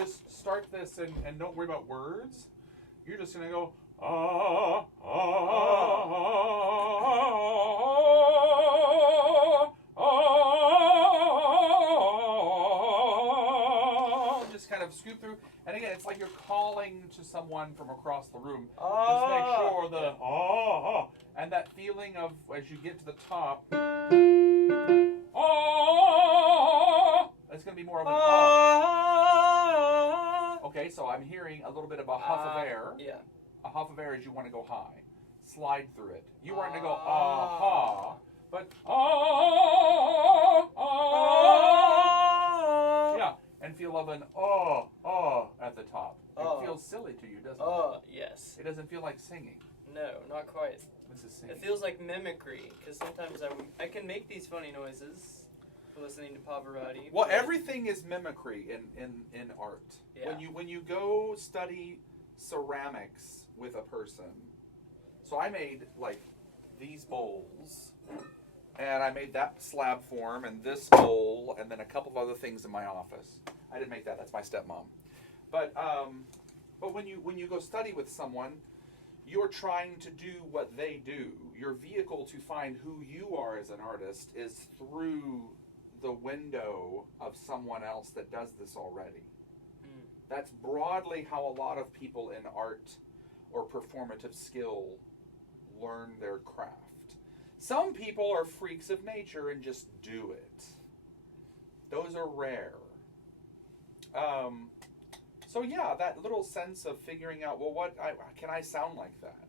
just start this and don't worry about words. You're just going to go, ah, ah, ah, ah, just kind of scoop through. And again, it's like you're calling to someone from across the room. Just make sure the ah, and that feeling of as you get to the top, ah, it's going to be more of an ah. Okay, so I'm hearing a little bit of a huff of air. Yeah. A huff of air is you want to go high. Slide through it. You want to go ah-ha, but ah, ah. Yeah, and feel of an at the top. It feels silly to you, doesn't it? Yes. It doesn't feel like singing. No, not quite. This is singing. It feels like mimicry, because sometimes I can make these funny noises for listening to Pavarotti. Well, everything is mimicry in art. Yeah. When you go study ceramics with a person, so I made like these bowls, and I made that slab form and this bowl, and then a couple of other things in my office. I didn't make that. That's my stepmom. But when you go study with someone, you're trying to do what they do. Your vehicle to find who you are as an artist is through the window of someone else that does this already. Mm. That's broadly how a lot of people in art or performative skill learn their craft. Some people are freaks of nature and just do it. Those are rare. So yeah, that little sense of figuring out, well, can I sound like that?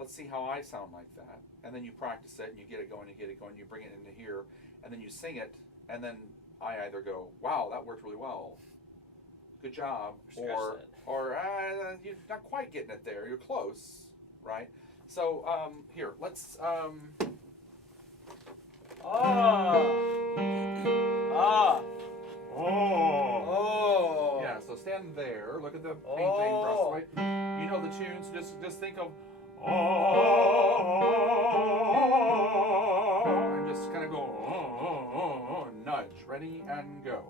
Let's see how I sound like that. And then you practice it, and you get it going, you bring it into here, and then you sing it, and then I either go, wow, that worked really well, good job, or you're not quite getting it there, you're close, right? So here, let's Yeah, so stand there, look at the painting brush, right? You know the tunes, just think of and just kind of go nudge, ready and go.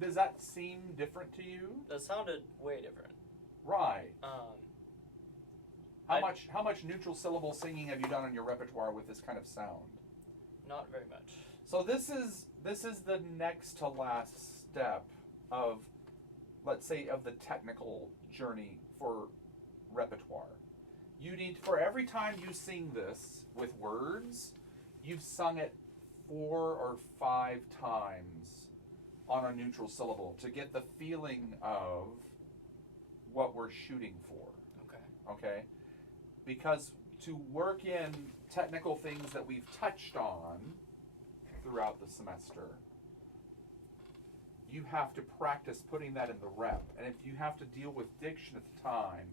Does that seem different to you? That sounded way different. Right. I- How much neutral syllable singing have you done on your repertoire with this kind of sound? Not very much. So this is the next to last step of, let's say, of the technical journey for repertoire. You need, for every time you sing this with words, you've sung it 4 or 5 times on a neutral syllable to get the feeling of what we're shooting for. Okay? Because to work in technical things that we've touched on throughout the semester, you have to practice putting that in the rep. And if you have to deal with diction at the time,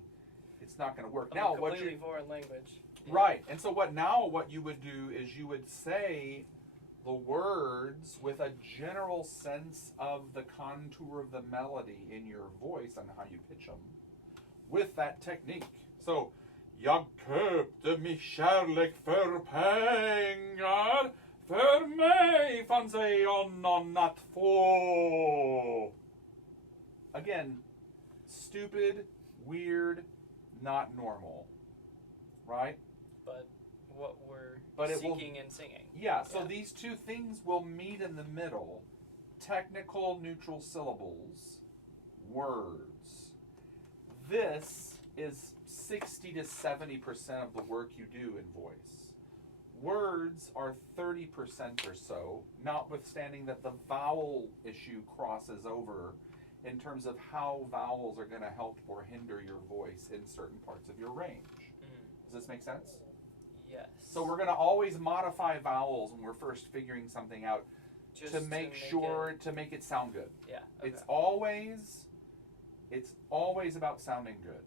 it's not going to work. Now, a completely foreign language. Right. And so what you would do is you would say the words with a general sense of the contour of the melody in your voice and how you pitch them with that technique. So, jag köpte mig kärlek för pengar, för mig fanns ej någon att få. Again, stupid, weird, not normal, right? But what we're But seeking and singing. Yeah, so these two things will meet in the middle. Technical neutral syllables, words. This is 60 to 70% of the work you do in voice. Words are 30% or so, notwithstanding that the vowel issue crosses over in terms of how vowels are going to help or hinder your voice in certain parts of your range. Does this make sense? Yes. So we're going to always modify vowels when we're first figuring something out Just to make sure to make it sound good. Yeah. Okay. It's always about sounding good.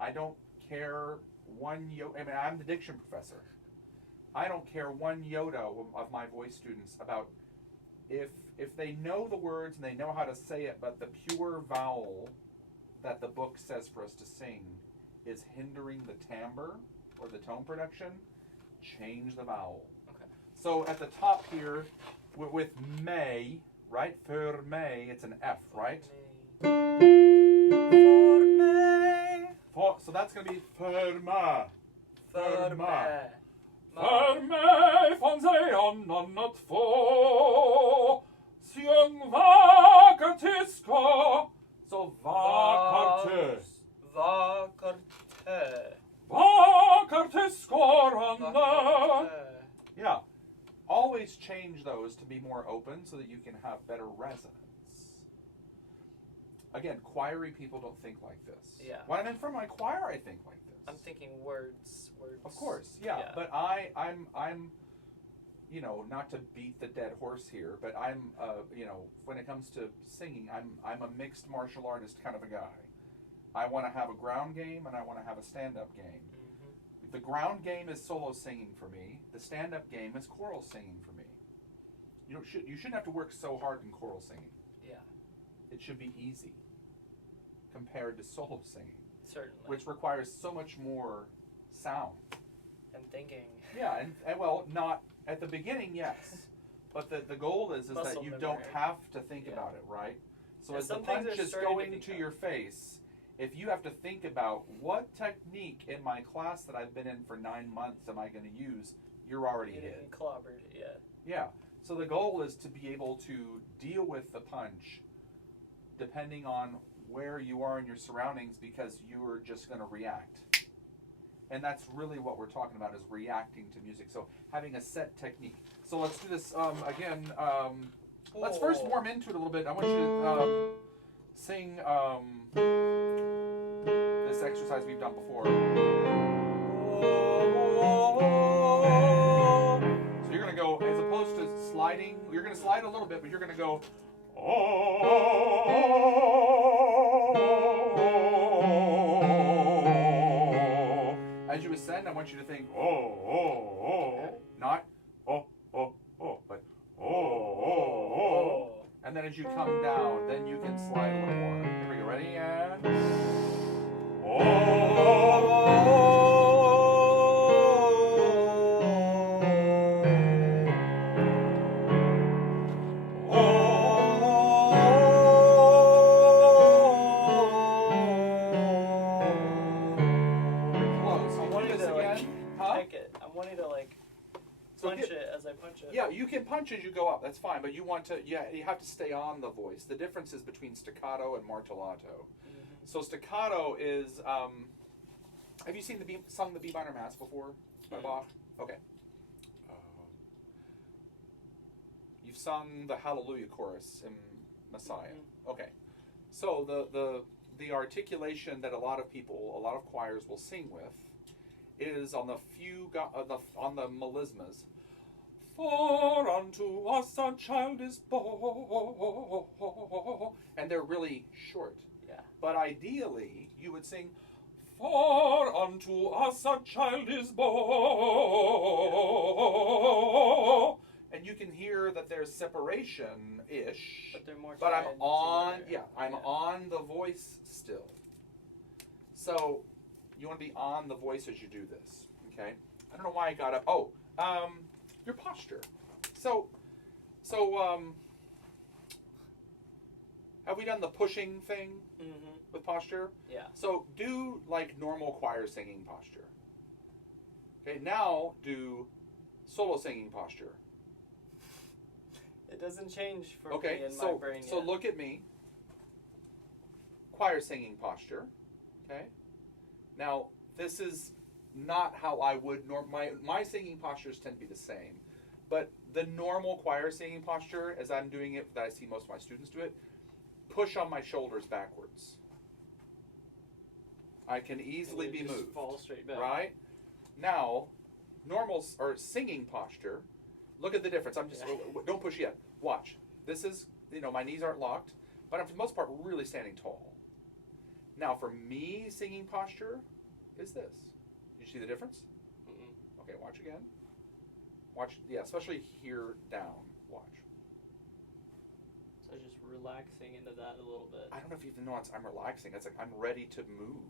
I don't care one I mean, I'm the diction professor. I don't care one iota of my voice students about if they know the words and they know how to say it, but the pure vowel that the book says for us to sing is hindering the timbre or the tone production, change the vowel. Okay. So at the top here, with may, right? For may, it's an F, right? For me. So that's going to be ferma. For me. För mig fanns ej annat få, sjung vackert tyska, så vackert. Vackert tyska. Yeah. Always change those to be more open so that you can have better resonance. Again, choiry people don't think like this. Yeah. When I'm in front of my choir, I think like this. I'm thinking words. Of course, yeah. But I'm, you know, not to beat the dead horse here, but I'm, you know, when it comes to singing, I'm a mixed martial artist kind of a guy. I want to have a ground game and I want to have a stand-up game. Mm-hmm. The ground game is solo singing for me. The stand-up game is choral singing for me. You shouldn't have to work so hard in choral singing. Yeah. It should be easy compared to solo singing, Certainly. which requires so much more sound. And thinking. Yeah, and well, not at the beginning, yes, but the goal is that Muscle you memory. don't have to think Yeah. about it, right? So Yeah, as the some things punch are is starting to going to become- your face, if you have to think about what technique in my class that I've been in for 9 months am I going to use, you're already Getting hit. clobbered. Yeah. Yeah. So the goal is to be able to deal with the punch depending on where you are in your surroundings, because you are just going to react. And that's really what we're talking about, is reacting to music. So having a set technique. So let's do this again. Let's first Oh. warm into it a little bit. I want you to sing this exercise we've done before. So you're going to go, as opposed to sliding, you're going to slide a little bit, but you're going to go, as you ascend, I want you to think, not, but, and then as you come down, then you can slide a little more. Here we go, ready, and, punch it as I punch it. Yeah, you can punch as you go up. That's fine, but you want to. Yeah, you have to stay on the voice. The difference is between staccato and martellato. Mm-hmm. So staccato is. Have you seen sung the B minor Mass before by Bach? Okay. You've sung the Hallelujah chorus in Messiah. Mm-hmm. Okay. So the articulation that a lot of choirs will sing with is on the on the melismas. For unto us a child is born, and they're really short. Yeah. But ideally, you would sing, for unto us a child is born, and you can hear that there's separation-ish. But they're more. But I'm tied on, together. I'm on the voice still. So you want to be on the voice as you do this, okay? I don't know why I got up. Oh, your posture. So, have we done the pushing thing Mm-hmm. with posture? Yeah. So do like normal choir singing posture. Okay, now do solo singing posture. It doesn't change for Okay, me in so my brain so yet. look at me. Choir singing posture. Okay. Now this is not how I would my singing postures tend to be the same, but the normal choir singing posture, as I'm doing it, that I see most of my students do it, push on my shoulders backwards. I can easily And be you just moved. fall straight back. Right? Now, normal or singing posture. Look at the difference. I'm just Yeah. don't push yet. Watch. This is, my knees aren't locked, but I'm for the most part really standing tall. Now, for me, singing posture is this. You see the difference? Mm-mm. Okay, watch again. Watch, yeah, especially here down. Watch. So just relaxing into that a little bit. I don't know if you even know I'm relaxing. It's like I'm ready to move.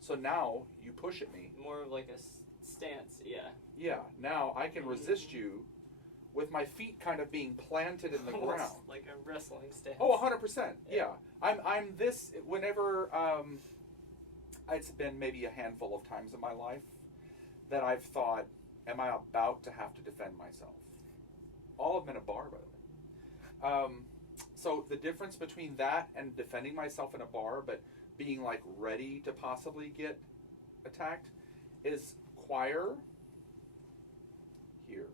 So now you push at me. More of like a stance, yeah. Yeah, now I can resist you with my feet kind of being planted in the Almost ground. like a wrestling stance. Oh, 100%. Yeah. Yeah. I'm this whenever it's been maybe a handful of times in my life that I've thought, am I about to have to defend myself? All of them in a bar, by the way. So the difference between that and defending myself in a bar, but being like ready to possibly get attacked, is choir here.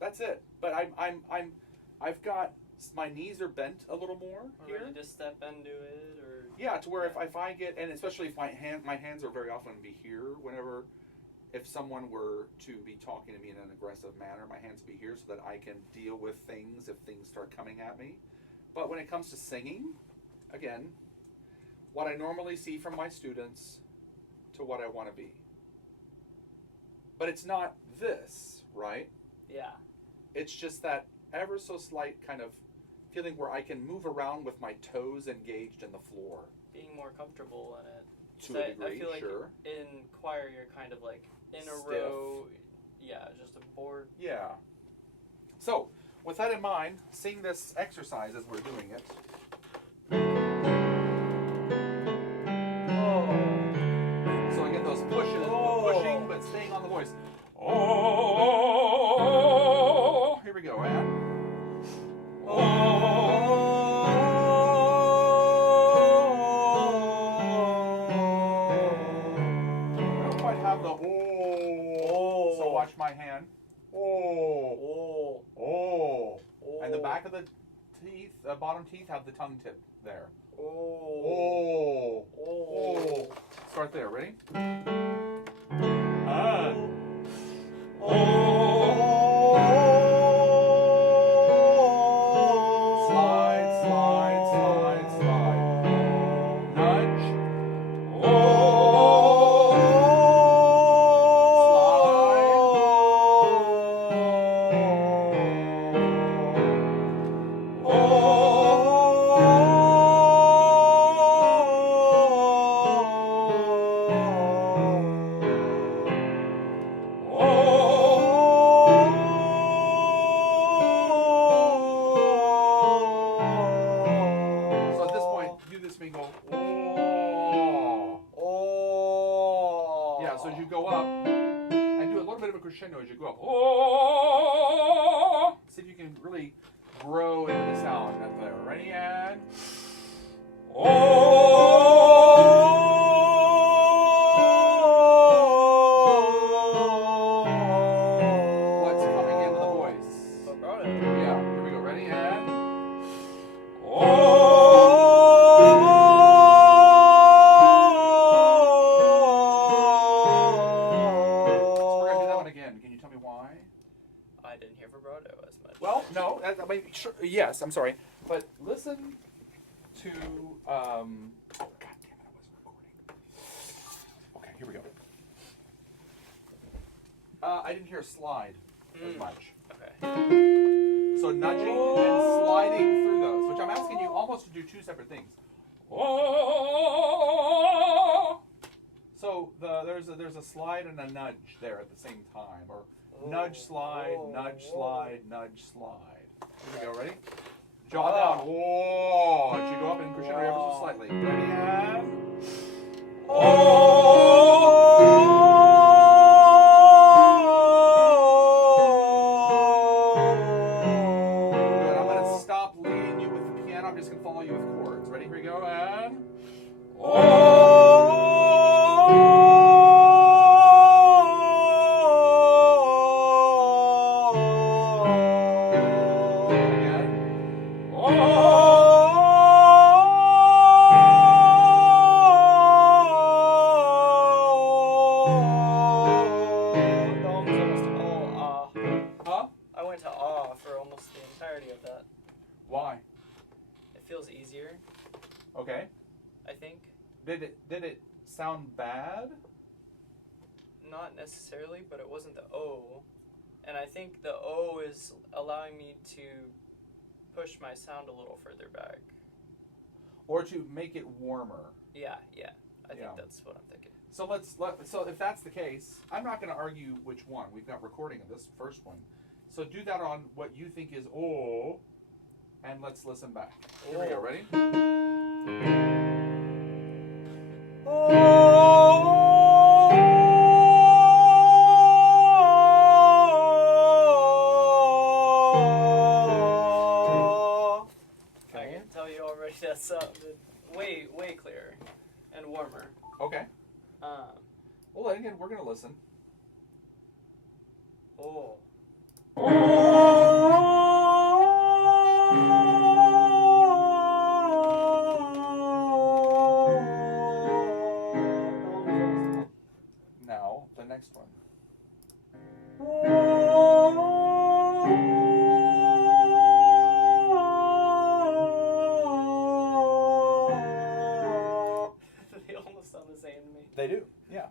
That's it. But I've got, my knees are bent a little more Or here. ready to step into it, or Yeah, to where Yeah. if I get, and especially if my hands are very often be here whenever, if someone were to be talking to me in an aggressive manner, my hands would be here so that I can deal with things if things start coming at me. But when it comes to singing, again, what I normally see from my students to what I want to be. But it's not this, right? yeah. It's just that ever so slight kind of feeling where I can move around with my toes engaged in the floor. Being more comfortable in it. To So a degree, I feel like sure. in choir you're kind of like in a Stiff. row. Yeah, just a board. Yeah. So, with that in mind, sing this exercise as we're doing it. Oh. So again, those pushes, Oh. pushing, but staying on the voice. Oh. Here we go, and. I don't quite have the oh. So watch my hand. Oh. Oh. And the back of the teeth, bottom teeth, have the tongue tip there. Oh. Oh. Start there. Ready? And. Slide, slide, slide, slide. Nudge. So at this point, do this and go, oh. Oh. Yeah, so as you go up, and do a little bit of a crescendo as you go up. Oh. See if you can really grow into the sound up there. Ready, and. What's coming into the voice? Vibrato. Yeah, here we go. Ready, and. So we're gonna do that one again. Can you tell me why? I didn't hear vibrato as much. Well, no. I mean, sure, yes. I'm sorry, but listen to. God damn it! I wasn't recording. Okay, here we go. I didn't hear a slide as much. Okay. So nudging and sliding through those, which I'm asking you almost to do two separate things. So there's a slide and a nudge there at the same time, or nudge, slide, nudge, slide, nudge, slide. Here we go. Ready? Jaw down. Whoa! It should go up in crescendo ever so slightly. Ready, and. Good. I'm going to stop leading you with the piano. I'm just going to follow you with chords. Ready? Here we go. And. That was almost all ah. Huh? I went to ah for almost entirety of that. Why? It feels easier, Okay. I think. Did it sound bad? Not necessarily, but it wasn't the O. And I think the O is allowing me to push my sound a little further back. Or to make it warmer? Yeah. I Yeah. think that's what I'm thinking. So if that's the case, I'm not going to argue which one. We've got recording of this first one. So do that on what you think is oh, and let's listen back. Here we go. Ready? I can tell you already that sounded way clearer and warmer. Okay. Um, Well, again, we're going to listen. oh. Now, the next one. They almost sound the same to me. They do, yeah.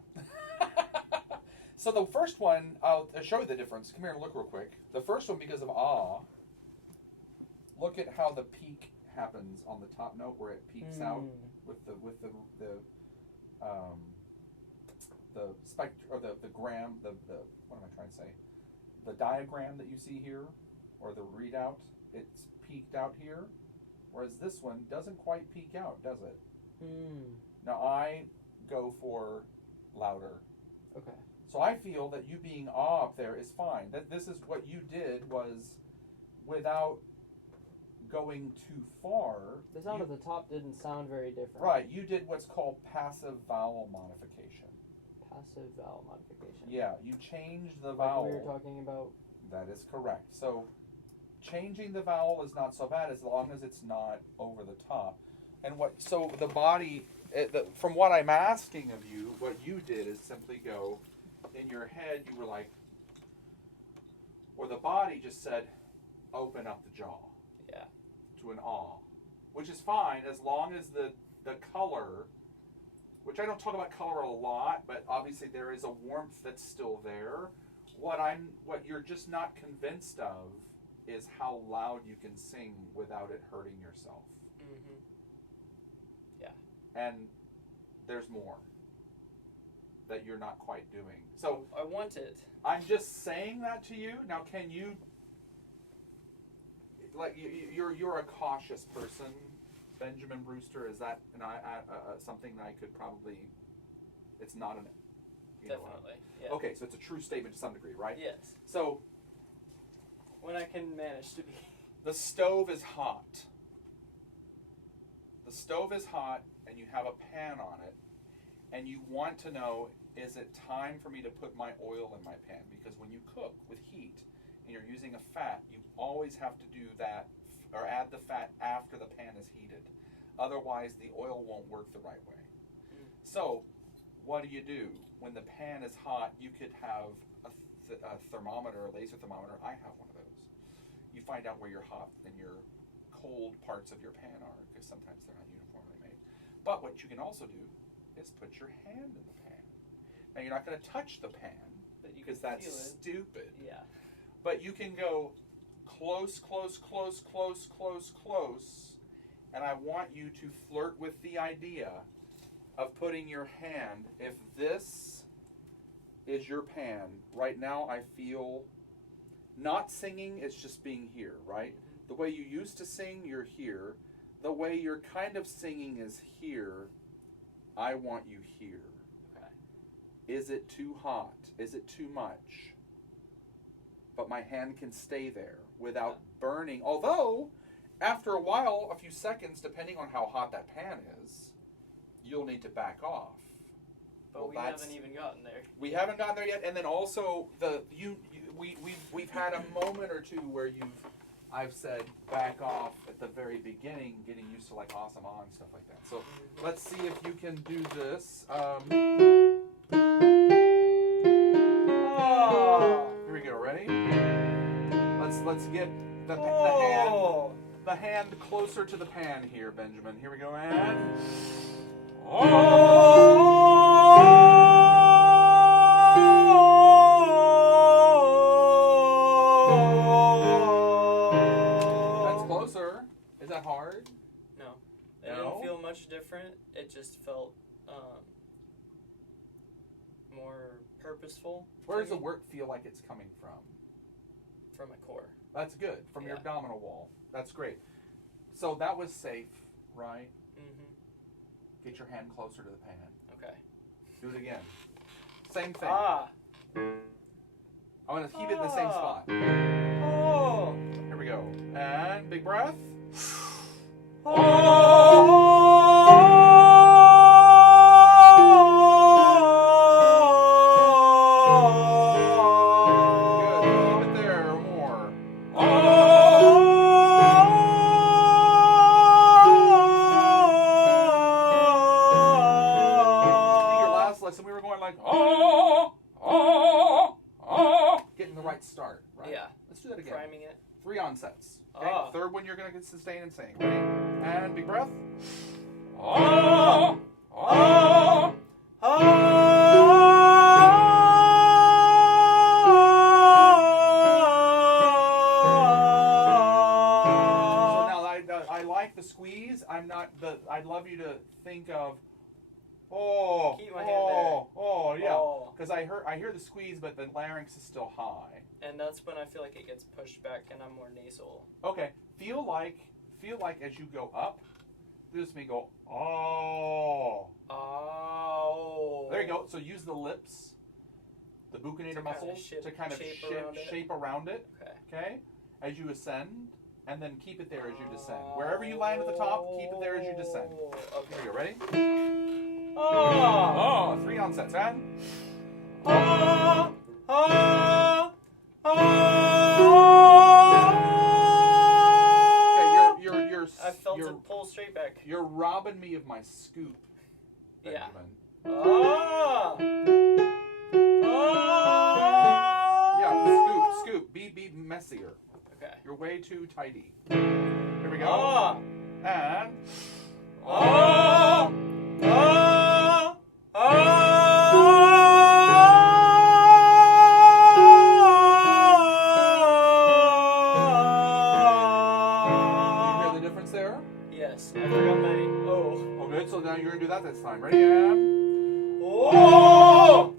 So the first one, I'll show you the difference. Come here and look real quick. The first one, because of ah, look at how the peak happens on the top note where it peaks out with the spectrum or the gram the what am I trying to say? The diagram that you see here or the readout, it's peaked out here, whereas this one doesn't quite peak out, does it? Now I go for louder. Okay. So I feel that you being ah up there is fine. That this is what you did was without going too far. The sound you, at the top didn't sound very different. right, you did what's called passive vowel modification. Passive vowel modification. Yeah, you changed the Like vowel. we were talking about. That is correct. So changing the vowel is not so bad as long as it's not over the top. And so the body, from what I'm asking of you, what you did is simply go, in your head you were like, or the body just said, open up the jaw. Yeah. To an ah, which is fine as long as the color, which I don't talk about color a lot, but obviously there is a warmth that's still there. What you're just not convinced of is how loud you can sing without it hurting yourself. Mm-hmm. And there's more that you're not quite doing. So I want it. I'm just saying that to you. Now, can you, like, you're a cautious person, Benjamin Brewster? Is that something that I could probably? It's not an. Definitely. Yeah. Okay, so it's a true statement to some degree, right? Yes. So When I can manage to be. the stove is hot. The stove is hot, and you have a pan on it, and you want to know, is it time for me to put my oil in my pan? Because when you cook with heat and you're using a fat, you always have to do that or add the fat after the pan is heated. Otherwise, the oil won't work the right way. So what do? When the pan is hot, you could have a thermometer, a laser thermometer. I have one of those. You find out where your hot and your cold parts of your pan are, because sometimes they're not uniformly made. But what you can also do is put your hand in the pan. Now you're not going to touch the pan, But you because can that's feel it. stupid. Yeah. But you can go close, close, close, close, close, close, and I want you to flirt with the idea of putting your hand, if this is your pan, right now I feel not singing, it's just being here, right? The way you used to sing, you're here. The way you're kind of singing is here. I want you here. Okay. Is it too hot? Is it too much? But my hand can stay there without burning. Although, after a while, a few seconds, depending on how hot that pan is, you'll need to back off. But we haven't even gotten there. We haven't gotten there yet. And then also, we've had a moment or two where I've said back off at the very beginning, getting used to like awesome on stuff like that. So let's see if you can do this. Here we go. Ready? Let's get The hand closer to the pan here, Benjamin. Here we go, and that's closer. Is that hard? No. It No? didn't feel much different. It just felt more purposeful. Where does to the me. work feel like it's coming from? From my core. That's good. From your Yeah. abdominal wall. That's great. So that was safe, right? Mm-hmm. Get your hand closer to the pan. Okay. Do it again. Same thing. Ah. I'm going to keep it in the same spot. Oh. Here we go. And big breath. Good. Keep it there or more. I think your last lesson we were going like, getting the right start, right? Yeah. Let's do that again. Priming it. 3 onsets. Okay? Ah. Third one you're going to get sustain and sing. Ready? And big breath. So now I like the squeeze. I'd love you to think of Keep my hand there. yeah. Oh. Because I hear the squeeze, but the larynx is still high. And that's when I feel like it gets pushed back and I'm more nasal. Okay. Feel like as you go up, this may go oh. Oh. There you go. So use the lips, the buccinator To kinda muscles to kind of shape around it. Okay. Okay. As you ascend, and then keep it there as you descend. Wherever you land at the top, keep it there as you descend. Okay. Here we go. Ready? Oh. 3 onsets. And okay, you're I felt it pull straight back. you're robbing me of my scoop, Yeah. Benjamin. Ah. Yeah, scoop. Be messier. Okay. You're way too tidy. Here we go. Ah. And Ah. you hear the difference there? Yes, I forgot my O. Oh, good. So now you're gonna do that this time. Ready? And Oh.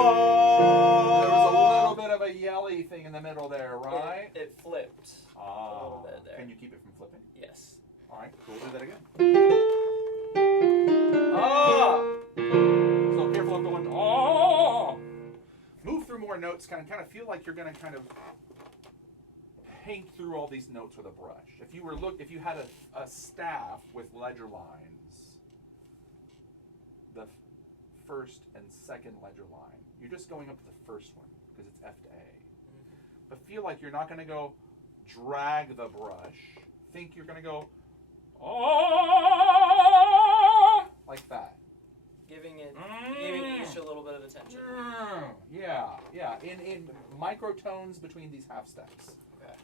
there was a little bit of a yelly thing in the middle there, right? It flipped. Ah. little bit there. Can you keep it from flipping? Yes. All right. Cool. Do that again. Ah. So careful of going. Oh. Move through more notes. Kind of feel like you're gonna kind of paint through all these notes with a brush. If you had a staff with ledger lines, the first and second ledger line, you're just going up to the first one because it's F to A. But feel like you're not going to go drag the brush. Think you're going to go like that. Giving each a little bit of attention. Yeah. In microtones between these half steps. Okay.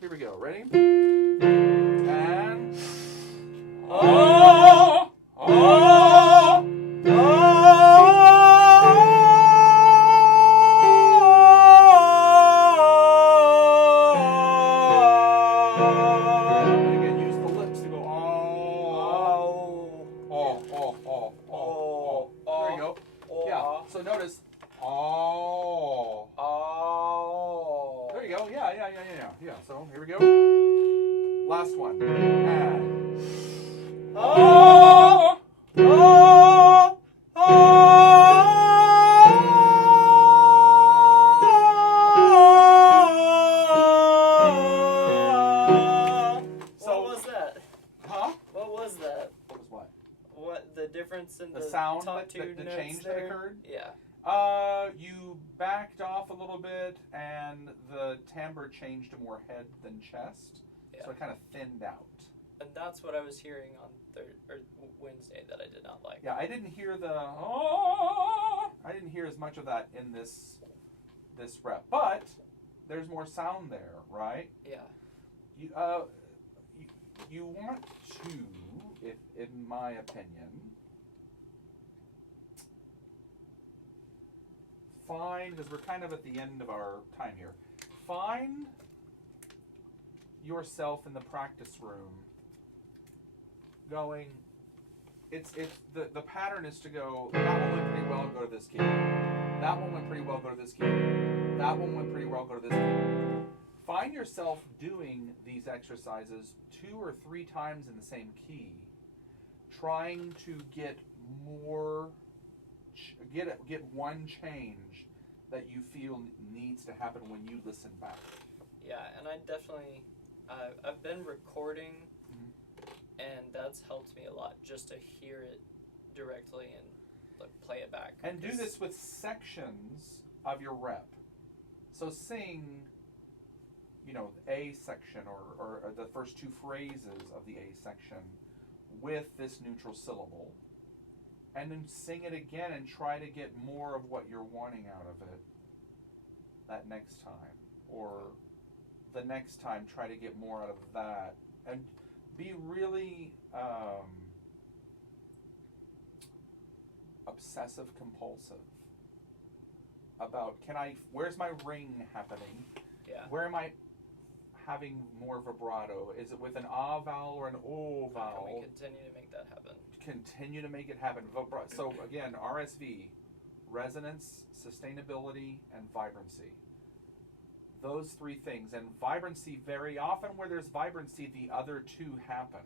Here we go. Ready? And and again, use the lips to go There you go. Yeah. So notice There you go. Yeah. So here we go. Last one. And What was that? huh? What was that? What was what? What the difference in The the sound, top the two notes change there? that occurred? Yeah. You backed off a little bit, and the timbre changed to more head than chest, Yeah. so it kind of thinned out. And that's what I was hearing on Wednesday that I did not like. Yeah, I didn't hear the oh, I didn't hear as much of that in this rep, but there's more sound there, right? Yeah. You want to, if in my opinion, find, because we're kind of at the end of our time here, find yourself in the practice room going, it's the pattern is to go, that one went pretty well, go to this key. That one went pretty well, go to this key. That one went pretty well, go to this key. Find yourself doing these exercises 2 or 3 times in the same key, trying to get more, get one change that you feel needs to happen when you listen back. Yeah, and I definitely, I've been recording, and that's helped me a lot just to hear it directly and like play it back. And do this with sections of your rep. So sing, you know, A section or the first 2 phrases of the A section with this neutral syllable, and then sing it again and try to get more of what you're wanting out of it that next time, or the next time try to get more out of that, and be really obsessive compulsive about, where's my ring happening? Yeah. Where am I having more vibrato? Is it with an ah vowel or an o vowel? Can we continue to make that happen? Continue to make it happen. So again, RSV, resonance, sustainability, and vibrancy. Those 3 things. And vibrancy, very often where there's vibrancy, the other 2 happen.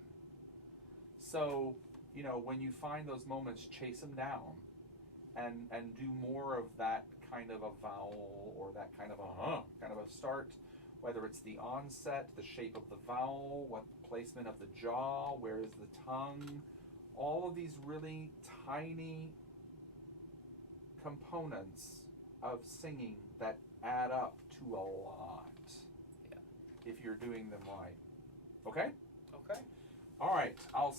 So, you know, when you find those moments, chase them down and do more of that kind of a vowel or that kind of a start, whether it's the onset, the shape of the vowel, what the placement of the jaw, where is the tongue, all of these really tiny components of singing that add up to a lot. Yeah. If you're doing them right. Okay? Okay. All right. I'll